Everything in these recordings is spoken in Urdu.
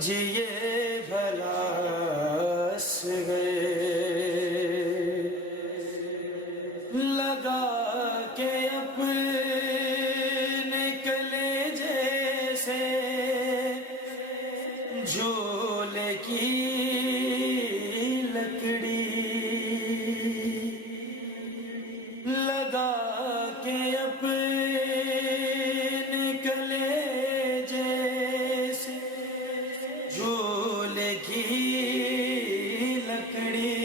جیے بھلا اس گئے لگا کے اپنے کلیجے سے جھولے کی لکڑی لگا کے اپنے کلیجے سے جھولے کی لکڑی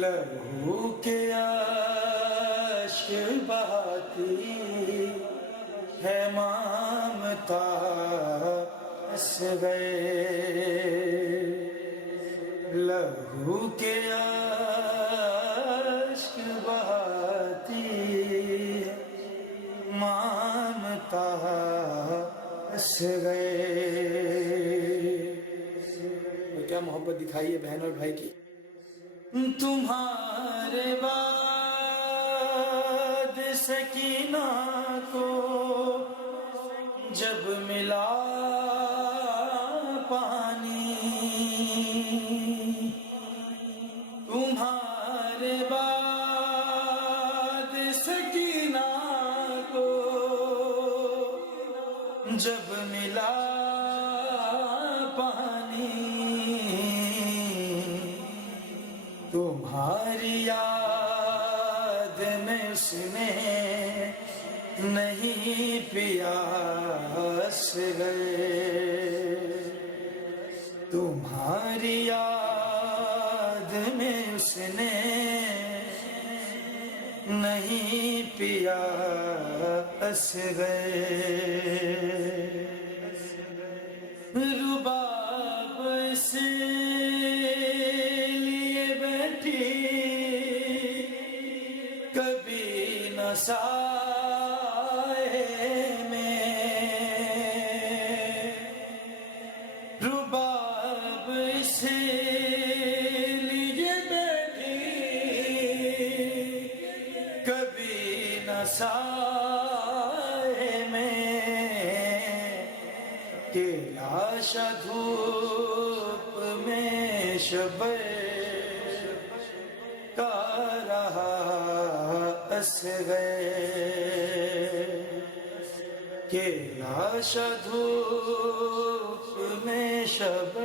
لہو کے اشک بہاتی ہے مامتا اصغر لہو کے اشک بہاتی مامتا اصغر کیا محبت دکھائی ہے بہن اور بھائی کی تمہارے بعد سکینہ کو جب ملا پانی تمہارے بعد سکینہ کو جب ملا پانی تمہاری یاد میں اس نے نہیں پیاس گئے تمہاری یاد میں اس نے نہیں پیاس گئے رباب سے کبھی نہ سائے میں رباب سے لیے بیٹھی کبھی نہ سائے میں کہ لاشا دھوپ میں شب کا رہا اصغر کہ لاشا دھوپ میں شب